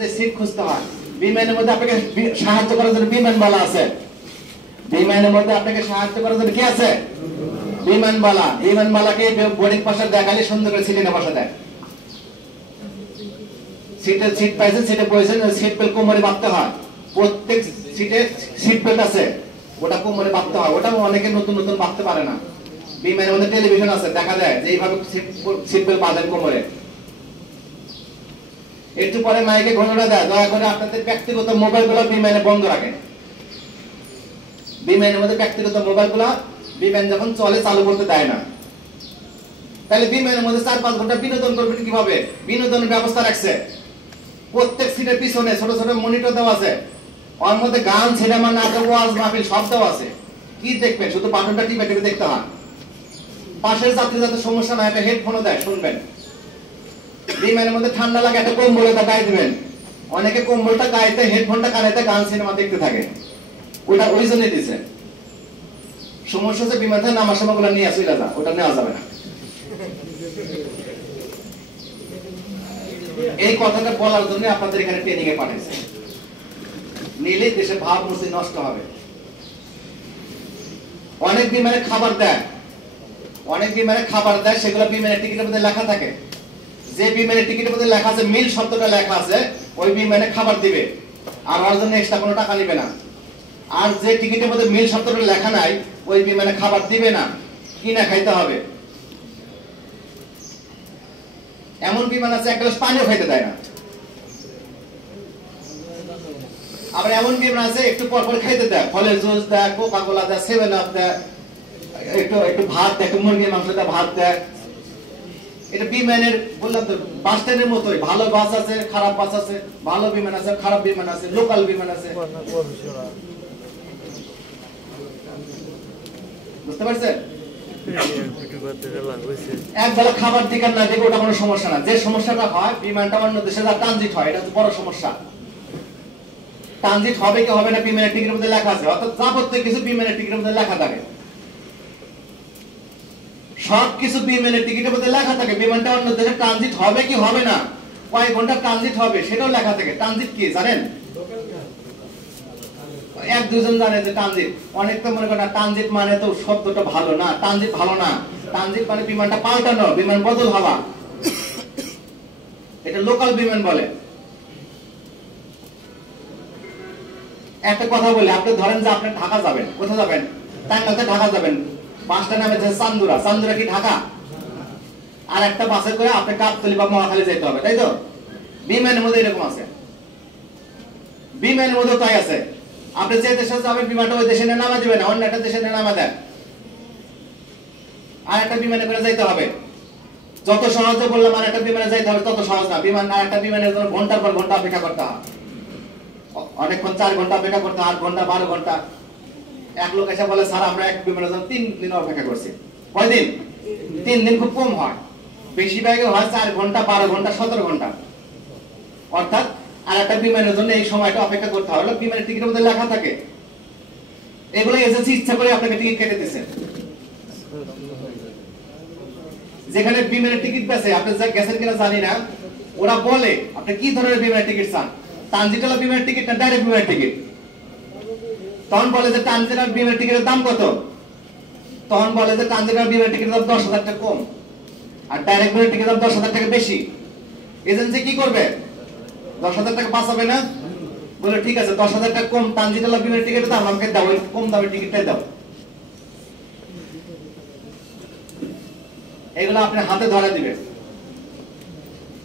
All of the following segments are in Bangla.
যে সিট খুঁজতে হয়, বিমানের মধ্যে আপনাকে সাহায্য করার জন্য বিমানবালা আছে। বিমানের মধ্যে আপনাকে সাহায্য করার জন্য কি আছে? বিমানবালা। বিমানবালাকে বোর্ডিং পাশে দেখালে সুন্দর করে সিটে বসা দেয়। সিট পাইছেন, সিটে বসেছেন, সিট বেল্ট কোমরে বাঁধতে হয়। প্রত্যেক সিটে সিট বেল্ট আছে, ওটা কোমরে বাঁধতে হয়। ওটা অনেকে নতুন নতুন বাঁধতে পারে না। বিমানের মধ্যে টেলিভিশন আছে, দেখা যায় যে এইভাবে সিট বেল্ট বাঁধেন কোমরে। একটু পরে মাইকে ঘোষণা দেয়, দয়া করে আপনাদের ব্যক্তিগত মোবাইল গুলো বিমানে বন্ধ রাখেন। বিমানের মধ্যে ব্যক্তিগত মোবাইল গুলো বিমান যখন চলে চালু করতে দেয় না। তাহলে বিমানের মধ্যে 4-5 ঘন্টা বিনোদন করবেন কিভাবে? বিনোদনের ব্যবস্থা রাখছে। প্রত্যেক সিটের পিছনে ছোট ছোট মনিটর দেওয়া আছে, ওর মধ্যে গান, সিনেমা, নাটক, ওয়াজ মাহফিল সব দেওয়া আছে। কি দেখবেন? শুধু বাটনটা টিপে টিপে দেখতে হয়। পাশের যাত্রী যাতে সমস্যা না, একটা হেডফোনও দেয়, শুনবেন। বিমানের মধ্যে ঠান্ডা লাগে, একটা কম্বলটা গায়ে দিবেন। অনেকে কম্বলটা গায়েতে, হেডফোনটা কানেতে গান সিনেমা দেখতে থাকে। ওটা ওই জন্য দিয়েছে। সমস্যা হচ্ছে বিমান থেকে নামার সময় ওগুলো নিয়ে আসলে যা, ওটা নেওয়া যাবে না। এই কথাটা বলার জন্য আপনাদের এখানে ট্রেনিং এ পাঠিয়েছে। নিলে দেশে ভাবমূর্তি নষ্ট হবে। অনেক বিমানে খাবার দেয়, অনেক বিমানে খাবার দেয়, সেগুলো বিমানের টিকিটের মধ্যে লেখা থাকে। যে বিমানের টিকিটের মধ্যে লেখা আছে, মিল শব্দটা লেখা আছে, ওই বিমানে খাবার দিবে, আর ওর জন্য এক্সট্রা কোনো টাকা নেবে না। আর যে টিকিটের মধ্যে মিল শব্দটা লেখা নাই, ওই বিমানে খাবার দিবে না, কিনা খাইতে হবে। এমন বিমান আছে এক গ্লাস পানিও খাইতে দেয় না। আবার এমন বিমান আছে একটু পর পর খাইতে দেয়, ফলের জুস দেয়, কোকা কোলা দেয়, 7 আপ দেয়, একটু ভাত দেয়, একটু মুরগির মাংস দেয়, ভাত দেয়। এটা বিমানের, বললাম তো, বাস স্ট্যান্ডের মতোই। ভালো বাস আছে, খারাপ বাস আছে, ভালো বিমান আছে, খারাপ বিমান আছে, লোকাল বিমান আছে। বুঝতে পারছেন? একবেলা খাবার দিকে না দেখে ওটা কোনো সমস্যা না। যে সমস্যাটা হয়, বিমানটা অন্য দেশে যা ট্রানজিট হয়, এটা বড় সমস্যা। ট্রানজিট হবে কি হবে না বিমানের টিকিটের মধ্যে লেখা আছে, অর্থাৎ যাবতীয় কিছু বিমানের টিকিটের মধ্যে লেখা থাকে। সবকিছু বিমানের টিকিটের মধ্যে লেখা থাকে। বিমানটা অন্য দেশে ট্রানজিট হবে কি হবে না, কয় ঘন্টা ট্রানজিট হবে, সেটাও লেখা থাকে। ট্রানজিট কি জানেন? 1-2 জন জানে যে ট্রানজিট। অনেক তো মনে করেন ট্রানজিট মানে তো শব্দটা ভালো না, ট্রানজিট ভালো না। ট্রানজিট মানে বিমানটা পাল্টানো, বিমান বদল হওয়া। এটা লোকাল বিমান বলে। একটা কথা বলি, আপনি ধরেন যে আপনি ঢাকা যাবেন। কোথায় যাবেন? টাঙ্গাইল থেকে ঢাকা যাবেন। বাসটা নামে যে চান্দুরা। চান্দুরা কি ঢাকা? আর একটা বাসে করে আপনি গাবতলী বা মহাখালী যেতে হবে, তাই তো? বিমানের মধ্যে এরকম আছে। বিমানের মধ্যে তাই আছে। আপনি যে দেশে যাবেন, বিমানটা ওই দেশে নামা দিবে না, অন্য একটা দেশে নামা দেয়। আর একটা বিমানে করে যাইতে হবে। যত সহজে বললাম আর একটা বিমানে যাইতে হবে, তত সহজ না। বিমান আর একটা বিমানের জন্য ঘন্টার পর ঘন্টা অপেক্ষা করতে হয়। অনেকক্ষণ 4 ঘন্টা অপেক্ষা করতে হয়, 8 ঘন্টা, 12 ঘন্টা। এক লোক এসে বলে, স্যার আমরা এক বিমানের জন্য 3 দিন অপেক্ষা করছি। কয়দিন? 3 দিন। খুব কম হয়, বেশিরভাগই হয় 4 ঘন্টা, 12 ঘন্টা, 17 ঘন্টা। অর্থাৎ আর একটা বিমানের জন্য এই সময়টা অপেক্ষা করতে হবে। বিমানের টিকিটের মধ্যে লেখা থাকে। এগুলো এজেন্সি ইচ্ছা করে আপনাকে টিকিট কেটে দিচ্ছে। যেখানে বিমানের টিকিট বেচে, আপনি গেছেন কিনা জানি না, ওরা বলে আপনি কি ধরনের বিমানের টিকিট চান, ট্রানজিটাল বিমানের টিকিট না ডাইরেক্ট বিমানের টিকিট। তখন বলে যে ট্রানজিটাল বিমানের টিকিটের দাম কত? তখন বলে যে ট্রানজিটাল বিমানের টিকিটের দাম 10,000 টাকা কম, আর ডাইরেক্ট বিমানের টিকিটের দাম 10,000 টাকা বেশি। এজেন্সি কি করবে? 10,000 টাকা বাঁচাবে না? বলে ঠিক আছে, 10,000 টাকা কম ট্রানজিটাল বিমানের টিকিটের দাম, আমাকে দাও, ওই কম দামের টিকিটটাই দাও। এগুলো আপনি হাতে ধরে দিবে,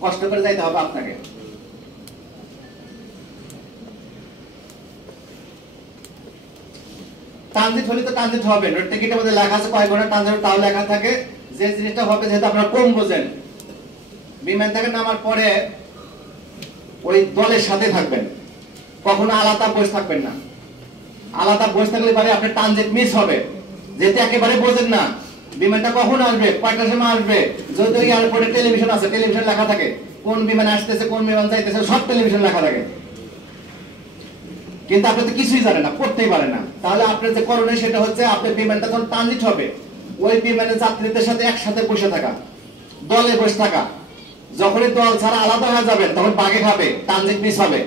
কষ্ট করে যাইতে হবে আপনাকে। ট্রানজিট হলে তো ট্রানজিট হবে, টিকিটের মধ্যে লেখা আছে কয় ঘন্টা ট্রানজিট, তাও লেখা থাকে। যে জিনিসটা হবে, যেহেতু আপনারা কম বোঝেন, বিমান থেকে নামার পরে ওই দলের সাথে থাকবেন, কখনো আলাদা বসে থাকবেন না। আলাদা বসে থাকলে পরে আপনার ট্রানজিট মিস হবে, যেহেতু একেবারে বোঝেন না বিমানটা কখন আসবে, কয়টার সময় আসবে। যদি ওই এয়ারপোর্টে টেলিভিশন আছে, টেলিভিশন লেখা থাকে, কোন বিমান আসতেছে, কোন বিমান যাইতেছে, সব টেলিভিশন লেখা থাকে। কিন্তু আপনি তো কিছুই জানেন না, পড়তেই পারেন না। তাহলে আপনার যে করণীয় সেটা হচ্ছে, আপনার বিমানটা যখন ট্রানজিট হবে, ওই বিমানের যাত্রীদের সাথে একসাথে বসে থাকা, দলে বসে থাকা। যখনই দল ছাড়া আলাদা হয়ে যাবেন তখন বাগে খাবে, ট্রানজিট মিস হবে।